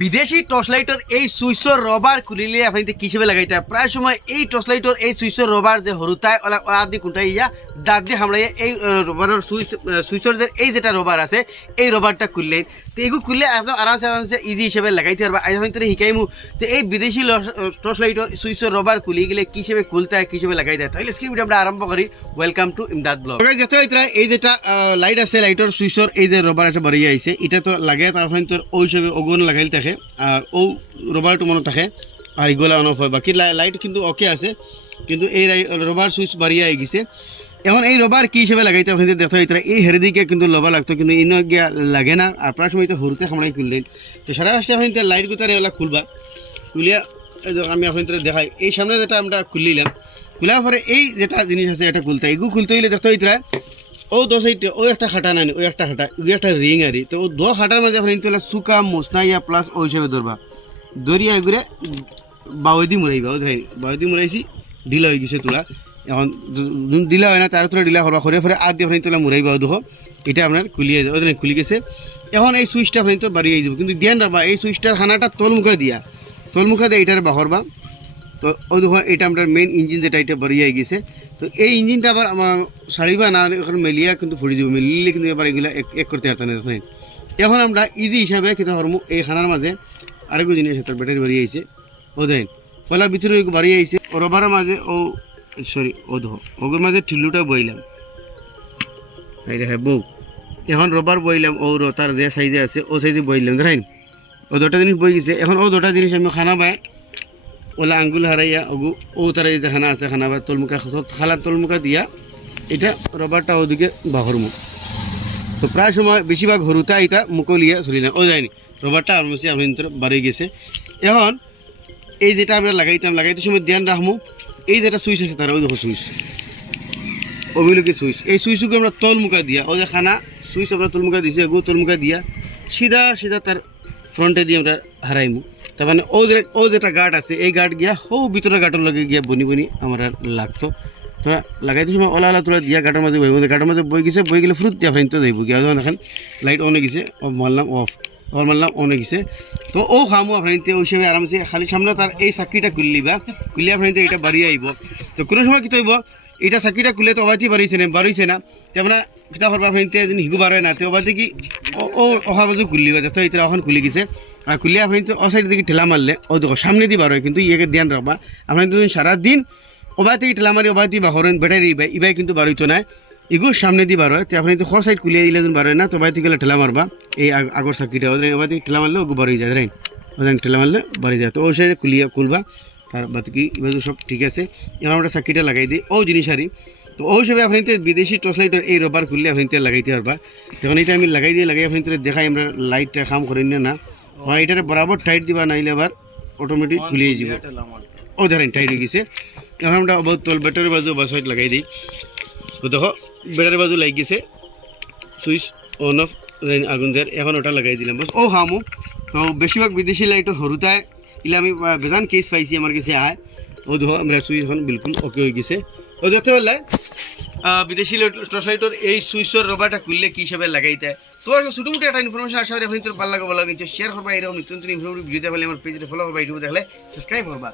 বিদেশি টর্চ লাইটর এই সুইচর রবার খুলিলে আপনি কিসেবে লাগাইতে প্রায় সময় এই টর্চ লাইটর এই সুইচর রবার যে হরুতায় ওলা দি কোনটাই ইয়া দাঁত দিয়ে হামড়াইয়া এই রবারের সুইচর যে এই যেটা রবার আছে এই রবারটা খুললেন তো এগুলো খুললে একদম আরামসে ইজি হিসেবে লাগাইতে পারবা আজ আমি শিকাইমু যে এই বিদেশি টর্চ লাইটর সুইচর রবার খুলি গেলে কিসেবে খুলতে হয় কিসেবে লাগাইতে হয় তাহলে স্ক্রিন ভিডিও আমরা আরম্ভ করি। Welcome to Imdad blog. যেতে এই যেটা লাইট আছে লাইটর সুইচর এই যে রবার একটা বাড়িয়ে আইছে এটা তো লাগে তারপরে তোর ওই হিসেবে ওগুন লাগাইল থাকে আর ও রবারটা মনে থাকে আর এগুলা অন অফ হয় বাকি লাইট কিন্তু ওকে আছে কিন্তু এই রবার সুইচ বাড়িয়ে আই গেছে। এখন এই রবার কি হিসেবে লাগাইতে আপনি দেখতে হইতে এই হেরিদিকে কিন্তু লবা লাগতো কিন্তু ইন গিয়া লাগে না আর প্রায় সময় তো হরুতে খামড়াই খুললেন তো সারা আসছে আপনি লাইট গুতারে ওলা খুলবা খুলিয়া আমি আপনার দেখাই এই সামনে যেটা আমরা খুললিলাম খোলার পরে এই যেটা জিনিস আছে এটা খুলতে এগুলো খুলতে হইলে দেখতে হইতে ও দো সাইডে ও একটা খাটা নাই ওই একটা খাটা ওই একটা রিং আরি তো ও দো খাটার মাঝে আপনি তোলা সুকা মোসনা ইয়া প্লাস ওই হিসেবে ধরবা দরিয়া এগুলো বাউদি মুড়াইবা ও ধরাই বাউদি মুড়াইছি ঢিলা হয়ে গেছে তোলা এখন ঢিলা হয় না তার তোলা ঢিলা করবা করে ফেরে আর দিয়ে আপনি তোলা মুড়াইবা দেখো এটা আপনার খুলিয়ে ওই খুলি গেছে। এখন এই সুইচটা আপনি তো বাড়িয়ে যাব কিন্তু ধ্যান রাখবা এই সুইচটার খানাটা তলমুখা দিয়ে এটার বাহরবা তো ওই দেখো এটা আমরা মেন ইঞ্জিন যেটা এটা বাড়িয়ে গেছে তো এই ইঞ্জিনটা আবার আমার সারিবা না এখন মেলিয়া কিন্তু ফুড়ি দিব মেলিলে কিন্তু এবার এগুলো এক করতে পারতাম না। এখন আমরা ইজি হিসাবে কিন্তু হরমু এই খানার মাঝে আরেকটু জিনিস তার ব্যাটারি বাড়িয়ে আইছে ও দেন পয়লা ভিতরে বাড়িয়ে আইছে ও রবারের মাঝে ও সরি ও দেখো ওগুর মাঝে ঠিলুটা বইলাম এই দেখে বউ এখন রবার বইলাম ও তার যে সাইজে আছে ও সাইজে বইলাম দেখাইন ও দুটা জিনিস বই গেছে। এখন ও দুটা জিনিস আমি খানা পাই ওলা আঙ্গুল হারাইয়া ওগু ও তারা যে খানা আছে খানা বা তলমুখা খালার তলমুখা দিয়া এটা রবারটা ওদিকে বাহরমু তো প্রায় সময় বেশিরভাগ হরুতা এটা মুকলিয়া চলি না ও যায়নি রবারটা অলমোস্ট আপনার ভিতরে বাড়ি গেছে। এখন এই যেটা আমরা লাগাইতে সময় ধ্যান রাখবো এই যেটা সুইচ আছে তারা ওই দেখো সুইচ ওগুলোকে সুইচ এই সুইচকে আমরা তলমুখা দিয়া ও যে খানা সুইচ আমরা তলমুখা দিয়েছি গু তলমুখা দিয়া সিধা তার ফ্রন্টে দিয়ে আমরা হারাইমু তার মানে ও যেটা গার্ড আছে এই গার্ড গিয়া হো ভিতরে গার্ডের লগে গিয়া বনি আমার লাগতো তোরা লাগাইতে সময় ওলা তোরা দিয়া গার্ডের মাঝে বই গার্ডের মাঝে বই গেলে ফ্রুট দিয়া ফ্রেন্ড তো যাইব গিয়া এখন লাইট অন গেছে মারলাম অফ মারলাম অন গেছে তো ও খামো ফ্রেন্ডতে ওই হিসেবে আরামসে খালি সামনে তার এই চাকিটা খুললিবা খুলিয়া ফ্রেন্ডতে এটা বাড়িয়ে আইব তো কোনো সময় কি তৈব এটা চাকিটা খুলে তো অবাইতে বাড়িছে না তেমন কিতা করবা ফ্রেন্ডতে যদি শিকু বাড়ে না তো অবাইতে কি ও অহা বাজু খুললিবা দেখো এটা এখন খুলি গেছে আর খুলিয়া ফ্রেন্ড ও সাইড দিকে ঠেলা মারলে ও দেখো সামনে দিয়ে বাড়ে কিন্তু ইয়েকে ধ্যান রাখবা আপনার যদি সারাদিন ওবাই থেকে ঠেলা মারি ওবাই দিয়ে বাহরেন ব্যাটারি ইবাই কিন্তু বাড়িতো না এগুলো সামনে দিয়ে বার হয় তো আপনি তো খর সাইড খুলিয়ে দিলে বার হয় না তো ওবাই থেকে ঠেলা মারবা এই আগর চাকিটা ওবাই থেকে ঠেলা মারলে ওগুলো বাড়ি যায় রাইন ওদের ঠেলা মারলে বাড়ি যায় তো ও সাইডে খুলবা তার বাদ কি এবার সব ঠিক আছে। এখন আমরা চাকিটা লাগাই দিই ও জিনিস আরি তো ওই হিসেবে আপনি বিদেশি টর্চ লাইটের এই রবার খুললে আপনি লাগাইতে পারবা যখন এটা আমি লাগাই আপনি দেখাই আমরা লাইটটা কাম করেন না হয় এটারে বরাবর টাইট দিবা নাইলে আবার অটোমেটিক খুলিয়ে যাব ও ধরেন টাইট হয়ে গেছে। এখন আমরা তল ব্যাটারি বাজু বা সাইড লাগাই দিই তো দেখো ব্যাটারি বাজু লাগ গেছে সুইচ অন অফ আগুন দেয় এখন ওটা লাগাই দিলাম বাস ও হামো তো বেশিরভাগ বিদেশি লাইটর হরুতায় ইলে আমি বেজান কেস পাইছি আমার কাছে আয় ও দেখো আমরা সুইচ এখন বিলকুল ওকে হয়ে গেছে ও দেখতে পারলে বিদেশি টর্চ লাইটর এই সুইচের রবারটা খুললে কি হিসাবে লাগাইতে তো ছোটো মোটো একটা ইনফরমেশন আশা করি আপনি ভালো লাগবে শেয়ার করবা এরকম নিত্য নতুন ভিডিও দেখলে আমার পেজে ফলো করবা ইউটিউবে দেখলে সাবস্ক্রাইব করবা।